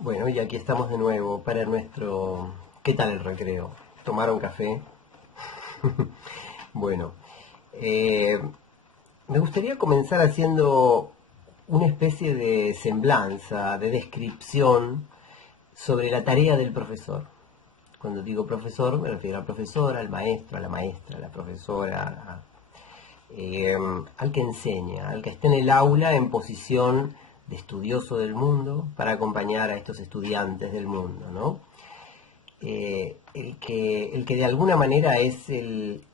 Bueno, y aquí estamos de nuevo para nuestro... ¿Qué tal el recreo? ¿Tomaron café? Bueno, eh, me gustaría comenzar haciendo una especie de semblanza, de descripción sobre la tarea del profesor. Cuando digo profesor, me refiero al profesor, al maestro, a la maestra, a la profesora, eh, al que enseña, al que está en el aula en posición de estudioso del mundo para acompañar a estos estudiantes del mundo, ¿no? El que de alguna manera es el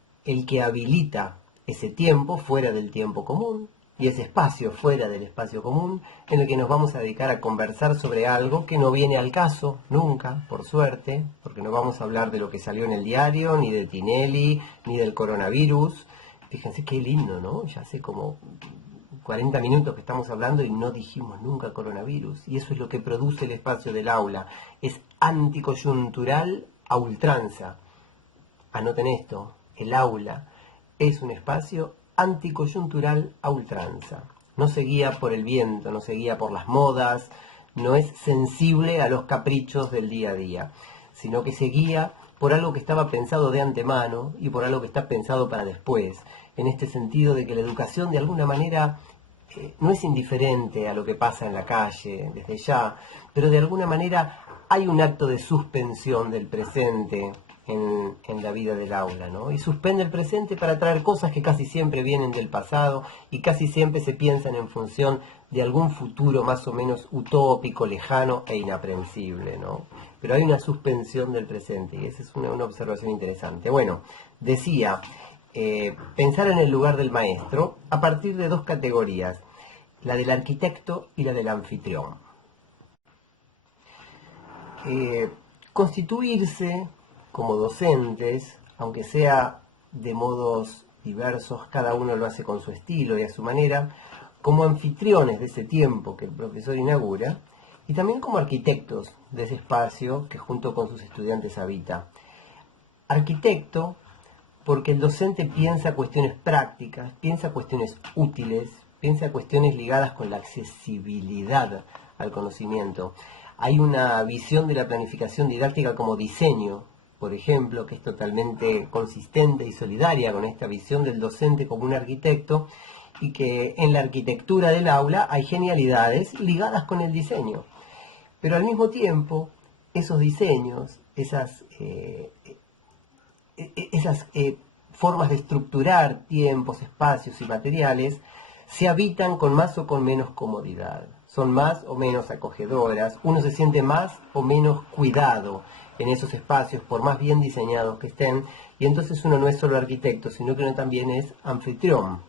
que habilita ese tiempo fuera del tiempo común y ese espacio fuera del espacio común en el que nos vamos a dedicar a conversar sobre algo que no viene al caso nunca, por suerte, porque no vamos a hablar de lo que salió en el diario, ni de Tinelli, ni del coronavirus. Fíjense qué lindo, ¿no? Ya hace como 40 minutos que estamos hablando y no dijimos nunca coronavirus. Y eso es lo que produce el espacio del aula. Es anticoyuntural a ultranza. Anoten esto, el aula es un espacio anticoyuntural a ultranza. No se guía por el viento, no se guía por las modas, no es sensible a los caprichos del día a día, sino que se guía por algo que estaba pensado de antemano y por algo que está pensado para después, en este sentido de que la educación de alguna manera no es indiferente a lo que pasa en la calle desde ya, pero de alguna manera hay un acto de suspensión del presente en la vida del aula, ¿no? Y suspende el presente para traer cosas que casi siempre vienen del pasado y casi siempre se piensan en función de algún futuro más o menos utópico, lejano e inaprensible, ¿no? Pero hay una suspensión del presente y esa es una observación interesante. Bueno, decía, pensar en el lugar del maestro a partir de dos categorías, la del arquitecto y la del anfitrión. Constituirse como docentes, aunque sea de modos diversos, cada uno lo hace con su estilo y a su manera, como anfitriones de ese tiempo que el profesor inaugura, y también como arquitectos de ese espacio que junto con sus estudiantes habita. Arquitecto porque el docente piensa cuestiones prácticas, piensa cuestiones útiles, piensa cuestiones ligadas con la accesibilidad al conocimiento. Hay una visión de la planificación didáctica como diseño, por ejemplo, que es totalmente consistente y solidaria con esta visión del docente como un arquitecto, y que en la arquitectura del aula hay genialidades ligadas con el diseño. Pero al mismo tiempo, esos diseños, esas formas de estructurar tiempos, espacios y materiales se habitan con más o con menos comodidad. Son más o menos acogedoras, uno se siente más o menos cuidado en esos espacios, por más bien diseñados que estén, y entonces uno no es solo arquitecto, sino que uno también es anfitrión.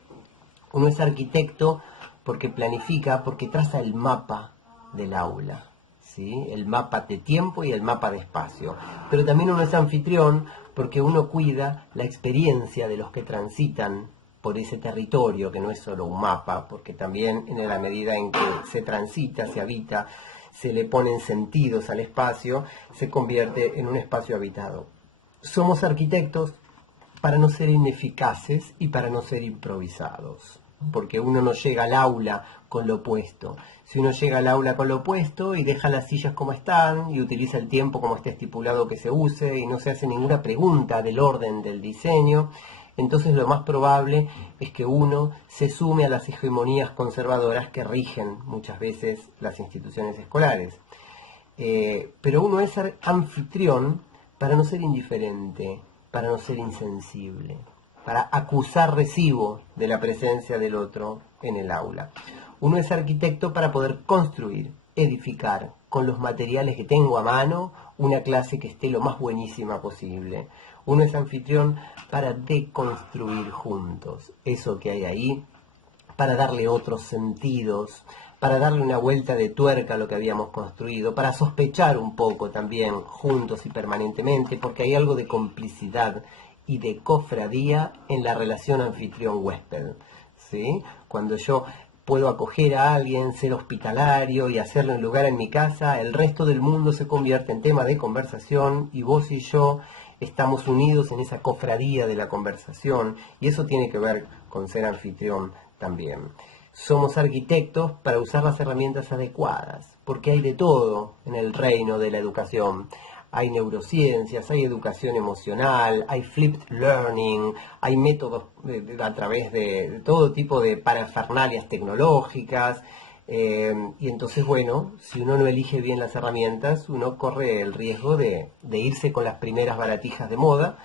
Uno es arquitecto porque planifica, porque traza el mapa del aula, ¿sí? El mapa de tiempo y el mapa de espacio. Pero también uno es anfitrión porque uno cuida la experiencia de los que transitan por ese territorio, que no es solo un mapa, porque también en la medida en que se transita, se habita, se le ponen sentidos al espacio, se convierte en un espacio habitado. Somos arquitectos para no ser ineficaces y para no ser improvisados, porque uno no llega al aula con lo opuesto. Si uno llega al aula con lo opuesto y deja las sillas como están y utiliza el tiempo como está estipulado que se use y no se hace ninguna pregunta del orden del diseño, entonces lo más probable es que uno se sume a las hegemonías conservadoras que rigen muchas veces las instituciones escolares. Pero uno es anfitrión para no ser indiferente, para no ser insensible, para acusar recibo de la presencia del otro en el aula. Uno es arquitecto para poder construir, edificar, con los materiales que tengo a mano, una clase que esté lo más buenísima posible. Uno es anfitrión para deconstruir juntos eso que hay ahí, para darle otros sentidos, para darle una vuelta de tuerca a lo que habíamos construido, para sospechar un poco también juntos y permanentemente, porque hay algo de complicidad y de cofradía en la relación anfitrión-huésped, ¿sí? Cuando yo puedo acoger a alguien, ser hospitalario y hacerle un lugar en mi casa, el resto del mundo se convierte en tema de conversación y vos y yo estamos unidos en esa cofradía de la conversación, y eso tiene que ver con ser anfitrión también. Somos arquitectos para usar las herramientas adecuadas, porque hay de todo en el reino de la educación. Hay neurociencias, hay educación emocional, hay flipped learning, hay métodos a través de todo tipo de parafernalias tecnológicas. Y entonces, bueno, si uno no elige bien las herramientas, uno corre el riesgo de irse con las primeras baratijas de moda.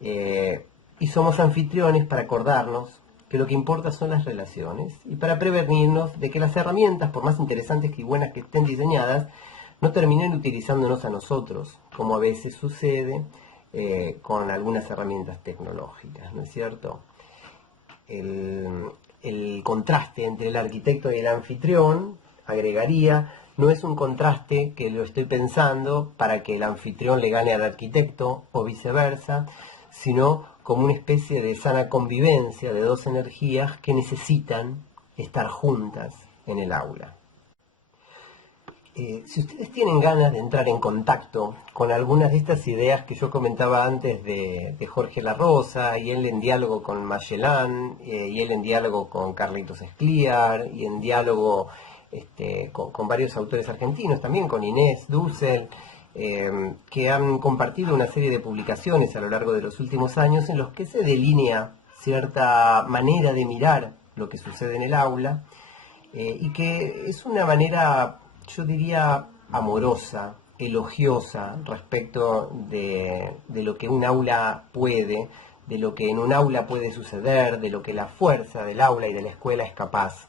Y somos anfitriones para acordarnos que lo que importa son las relaciones y para prevenirnos de que las herramientas, por más interesantes y buenas que estén diseñadas, no terminen utilizándonos a nosotros, como a veces sucede con algunas herramientas tecnológicas, ¿no es cierto? El contraste entre el arquitecto y el anfitrión, agregaría, no es un contraste que lo estoy pensando para que el anfitrión le gane al arquitecto o viceversa, sino como una especie de sana convivencia de dos energías que necesitan estar juntas en el aula. Si ustedes tienen ganas de entrar en contacto con algunas de estas ideas que yo comentaba antes de Jorge La Rosa, y él en diálogo con Magellan, y él en diálogo con Carlitos Escliar, y en diálogo con varios autores argentinos, también con Inés Dussel, que han compartido una serie de publicaciones a lo largo de los últimos años en los que se delinea cierta manera de mirar lo que sucede en el aula, y que es una manera, yo diría, amorosa, elogiosa respecto de lo que un aula puede, de lo que en un aula puede suceder, de lo que la fuerza del aula y de la escuela es capaz.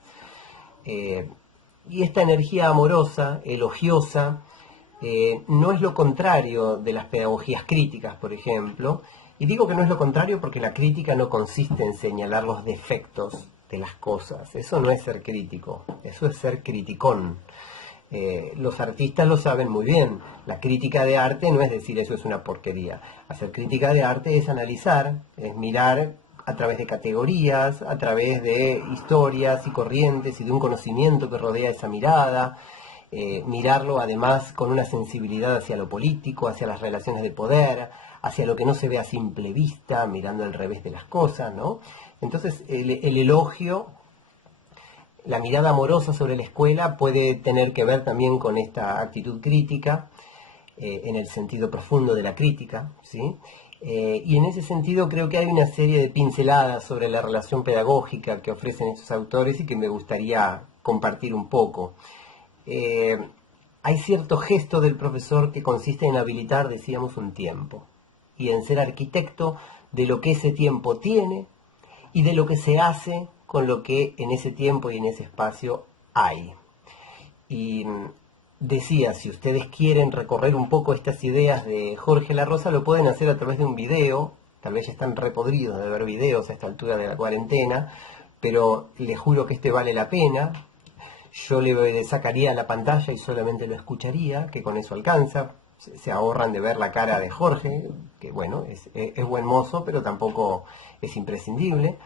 Y esta energía amorosa, elogiosa, no es lo contrario de las pedagogías críticas, por ejemplo. Y digo que no es lo contrario porque la crítica no consiste en señalar los defectos de las cosas. Eso no es ser crítico, eso es ser criticón. Los artistas lo saben muy bien. La crítica de arte no es decir eso es una porquería. Hacer crítica de arte es analizar, es mirar a través de categorías, a través de historias y corrientes y de un conocimiento que rodea esa mirada. Mirarlo además con una sensibilidad hacia lo político, hacia las relaciones de poder, hacia lo que no se ve a simple vista, mirando al revés de las cosas, ¿no? Entonces el elogio, la mirada amorosa sobre la escuela puede tener que ver también con esta actitud crítica, en el sentido profundo de la crítica, ¿sí? Y en ese sentido creo que hay una serie de pinceladas sobre la relación pedagógica que ofrecen estos autores y que me gustaría compartir un poco. Hay cierto gesto del profesor que consiste en habilitar, decíamos, un tiempo y en ser arquitecto de lo que ese tiempo tiene y de lo que se hace con lo que en ese tiempo y en ese espacio hay. Y decía, si ustedes quieren recorrer un poco estas ideas de Jorge La Rosa, lo pueden hacer a través de un video. Tal vez ya están repodridos de ver videos a esta altura de la cuarentena, pero les juro que este vale la pena. Yo le sacaría la pantalla y solamente lo escucharía, que con eso alcanza. Se ahorran de ver la cara de Jorge, que bueno, es buen mozo, pero tampoco es imprescindible.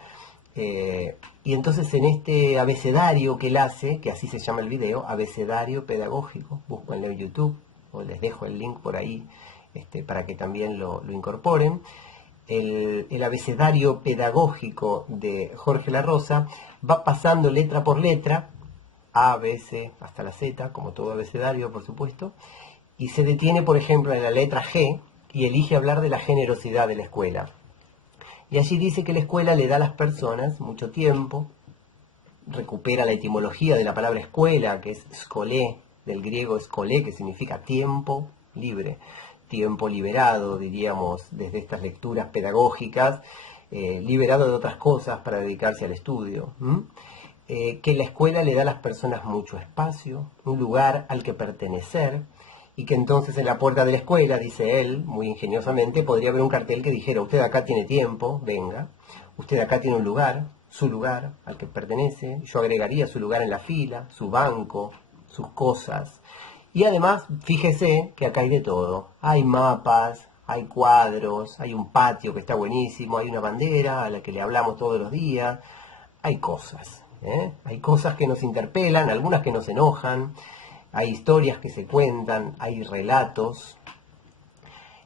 Y entonces en este abecedario que él hace, que así se llama el video, abecedario pedagógico, búsquenlo en YouTube, o les dejo el link por ahí para que también lo incorporen. El abecedario pedagógico de Jorge La Rosa va pasando letra por letra, A, B, C, hasta la Z, como todo abecedario, por supuesto, y se detiene, por ejemplo, en la letra G y elige hablar de la generosidad de la escuela. Y allí dice que la escuela le da a las personas mucho tiempo, recupera la etimología de la palabra escuela, que es skolé, del griego skolé, que significa tiempo libre, tiempo liberado, diríamos, desde estas lecturas pedagógicas, liberado de otras cosas para dedicarse al estudio. Que la escuela le da a las personas mucho espacio, un lugar al que pertenecer, y que entonces en la puerta de la escuela, dice él, muy ingeniosamente, podría haber un cartel que dijera, usted acá tiene tiempo, venga, usted acá tiene un lugar, su lugar al que pertenece, yo agregaría su lugar en la fila, su banco, sus cosas, y además, fíjese que acá hay de todo, hay mapas, hay cuadros, hay un patio que está buenísimo, hay una bandera a la que le hablamos todos los días, hay cosas, hay cosas que nos interpelan, algunas que nos enojan, hay historias que se cuentan, hay relatos.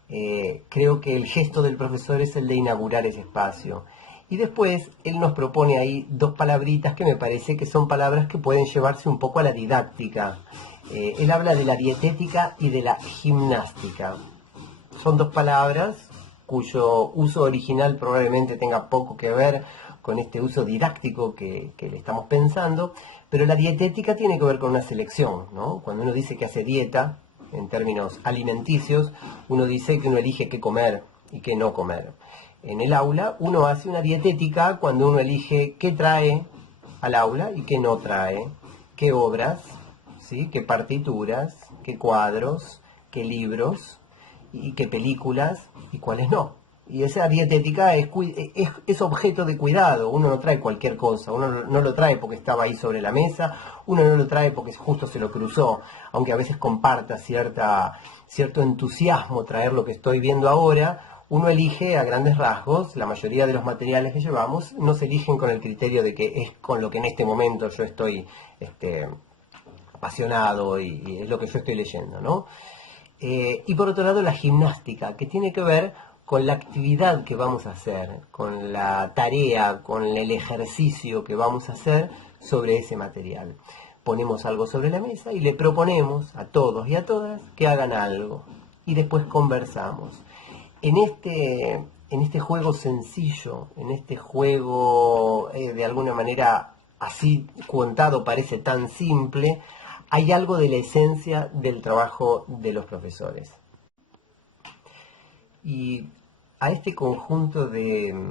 Creo que el gesto del profesor es el de inaugurar ese espacio. Y después él nos propone ahí dos palabritas que me parece que son palabras que pueden llevarse un poco a la didáctica. Él habla de la dietética y de la gimnástica. Son dos palabras cuyo uso original probablemente tenga poco que ver con este uso didáctico que le estamos pensando, pero la dietética tiene que ver con una selección, ¿no? Cuando uno dice que hace dieta, en términos alimenticios, uno dice que uno elige qué comer y qué no comer. En el aula uno hace una dietética cuando uno elige qué trae al aula y qué no trae, qué obras, ¿sí? Qué partituras, qué cuadros, qué libros y qué películas y cuáles no. Y esa dietética es objeto de cuidado. Uno no trae cualquier cosa, uno no lo trae porque estaba ahí sobre la mesa, uno no lo trae porque justo se lo cruzó, aunque a veces comparta cierto entusiasmo traer lo que estoy viendo ahora. Uno elige a grandes rasgos, la mayoría de los materiales que llevamos no se eligen con el criterio de que es con lo que en este momento yo estoy apasionado y es lo que yo estoy leyendo, ¿no? Y por otro lado la gimnástica, que tiene que ver con la actividad que vamos a hacer, con la tarea, con el ejercicio que vamos a hacer sobre ese material. Ponemos algo sobre la mesa y le proponemos a todos y a todas que hagan algo y después conversamos. En este juego sencillo, en este juego de alguna manera así contado parece tan simple, hay algo de la esencia del trabajo de los profesores. Y a este conjunto de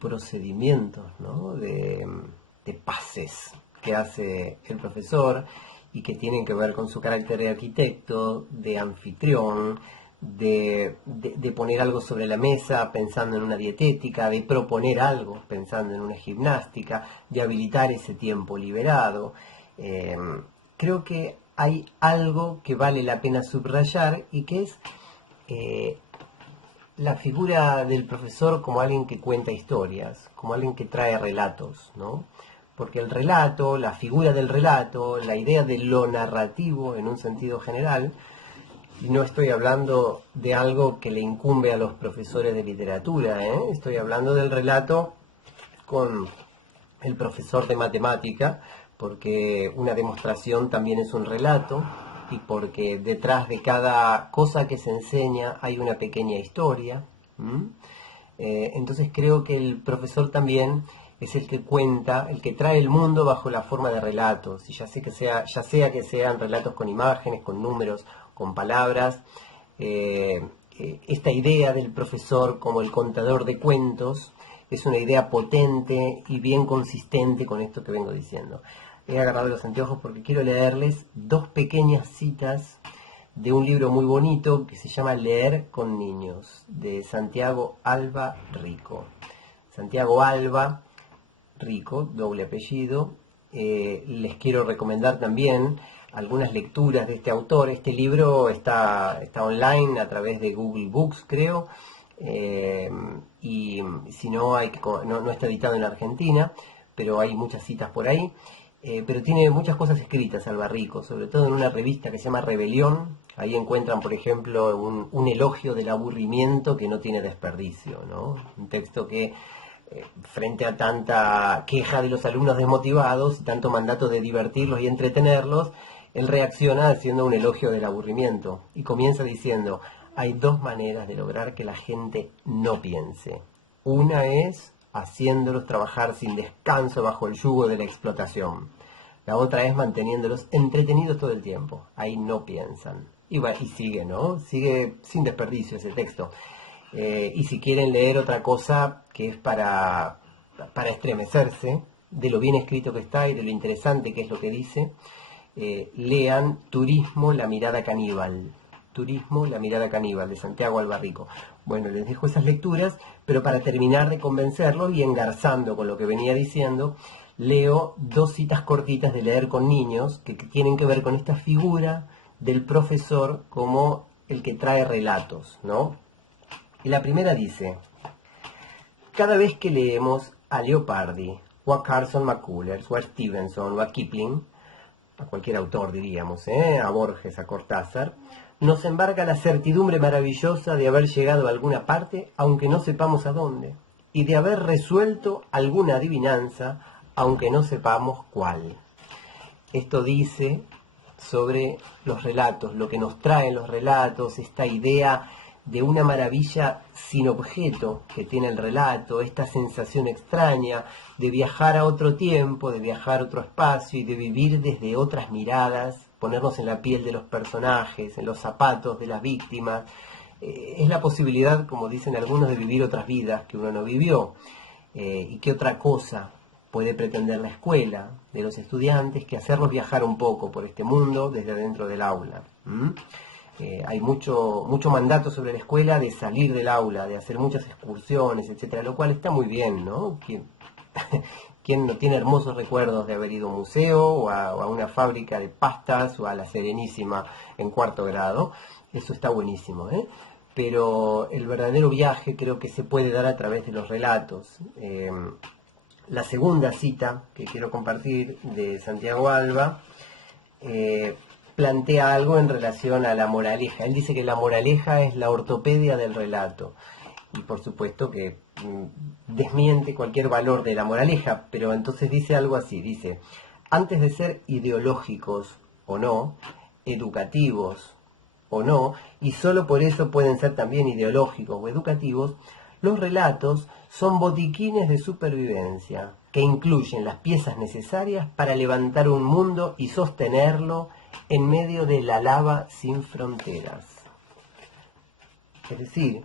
procedimientos, ¿no? de pases que hace el profesor y que tienen que ver con su carácter de arquitecto, de anfitrión, de poner algo sobre la mesa pensando en una dietética, de proponer algo pensando en una gimnástica, de habilitar ese tiempo liberado. Creo que hay algo que vale la pena subrayar y que es la figura del profesor como alguien que cuenta historias, como alguien que trae relatos, ¿no? Porque el relato, la figura del relato, la idea de lo narrativo en un sentido general, y no estoy hablando de algo que le incumbe a los profesores de literatura, estoy hablando del relato con el profesor de matemática, porque una demostración también es un relato, y porque detrás de cada cosa que se enseña hay una pequeña historia. Entonces creo que el profesor también es el que cuenta, el que trae el mundo bajo la forma de relatos, y ya sea que sean relatos con imágenes, con números, con palabras. Esta idea del profesor como el contador de cuentos es una idea potente y bien consistente con esto que vengo diciendo. He agarrado los anteojos porque quiero leerles dos pequeñas citas de un libro muy bonito que se llama Leer con niños, de Santiago Alba Rico. Santiago Alba Rico, doble apellido. Les quiero recomendar también algunas lecturas de este autor. Este libro está online a través de Google Books, creo, y si no, no está editado en Argentina, pero hay muchas citas por ahí. Pero tiene muchas cosas escritas Alba Rico, sobre todo en una revista que se llama Rebelión. Ahí encuentran, por ejemplo, un elogio del aburrimiento que no tiene desperdicio, ¿no? Un texto que frente a tanta queja de los alumnos desmotivados, tanto mandato de divertirlos y entretenerlos, él reacciona haciendo un elogio del aburrimiento y comienza diciendo: hay dos maneras de lograr que la gente no piense. Una es haciéndolos trabajar sin descanso bajo el yugo de la explotación. La otra es manteniéndolos entretenidos todo el tiempo. Ahí no piensan. Y sigue, ¿no? Sigue sin desperdicio ese texto. Y si quieren leer otra cosa que es para estremecerse de lo bien escrito que está y de lo interesante que es lo que dice, lean Turismo, la mirada caníbal. Turismo, la mirada caníbal, de Santiago Alba Rico. Bueno, les dejo esas lecturas, pero para terminar de convencerlos y engarzando con lo que venía diciendo, leo dos citas cortitas de Leer con niños que tienen que ver con esta figura del profesor como el que trae relatos, ¿no? Y la primera dice: cada vez que leemos a Leopardi, o a Carson McCullers, o a Stevenson, o a Kipling, a cualquier autor diríamos, a Borges, a Cortázar, nos embarga la certidumbre maravillosa de haber llegado a alguna parte, aunque no sepamos a dónde. y de haber resuelto alguna adivinanza, aunque no sepamos cuál. Esto dice sobre los relatos, lo que nos traen los relatos, esta idea de una maravilla sin objeto que tiene el relato, esta sensación extraña de viajar a otro tiempo, de viajar a otro espacio y de vivir desde otras miradas, ponernos en la piel de los personajes, en los zapatos de las víctimas. Es la posibilidad, como dicen algunos, de vivir otras vidas que uno no vivió. ¿Y qué otra cosa puede pretender la escuela de los estudiantes que hacerlos viajar un poco por este mundo desde adentro del aula? Hay mucho mandato sobre la escuela de salir del aula, de hacer muchas excursiones, etcétera, lo cual está muy bien, ¿no? ¿Quién no tiene hermosos recuerdos de haber ido a un museo o a una fábrica de pastas o a la Serenísima en cuarto grado? Eso está buenísimo, ¿eh? Pero el verdadero viaje creo que se puede dar a través de los relatos. La segunda cita que quiero compartir de Santiago Alba plantea algo en relación a la moraleja. Él dice que la moraleja es la ortopedia del relato. Y por supuesto que desmiente cualquier valor de la moraleja, pero entonces dice algo así, dice: antes de ser ideológicos o no, educativos o no, y solo por eso pueden ser también ideológicos o educativos, los relatos son botiquines de supervivencia que incluyen las piezas necesarias para levantar un mundo y sostenerlo en medio de la lava sin fronteras. Es decir,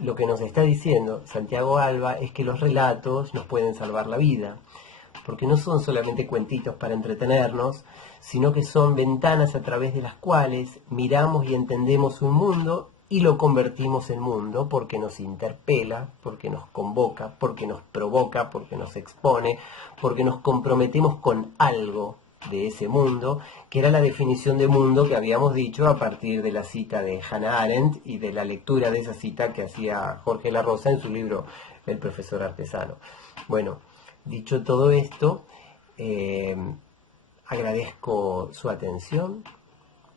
lo que nos está diciendo Santiago Alba es que los relatos nos pueden salvar la vida, porque no son solamente cuentitos para entretenernos, sino que son ventanas a través de las cuales miramos y entendemos un mundo y lo convertimos en mundo, porque nos interpela, porque nos convoca, porque nos provoca, porque nos expone, porque nos comprometemos con algo de ese mundo, que era la definición de mundo que habíamos dicho a partir de la cita de Hannah Arendt y de la lectura de esa cita que hacía Jorge La Rosa en su libro El profesor artesano. Bueno, dicho todo esto, agradezco su atención,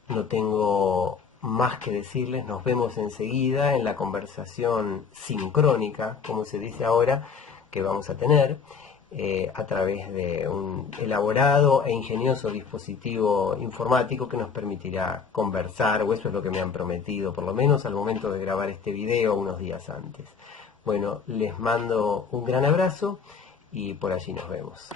no tengo más que decirles, nos vemos enseguida en la conversación sincrónica, como se dice ahora, que vamos a tener a través de un elaborado e ingenioso dispositivo informático que nos permitirá conversar, o eso es lo que me han prometido, por lo menos al momento de grabar este video unos días antes. Bueno, les mando un gran abrazo y por allí nos vemos.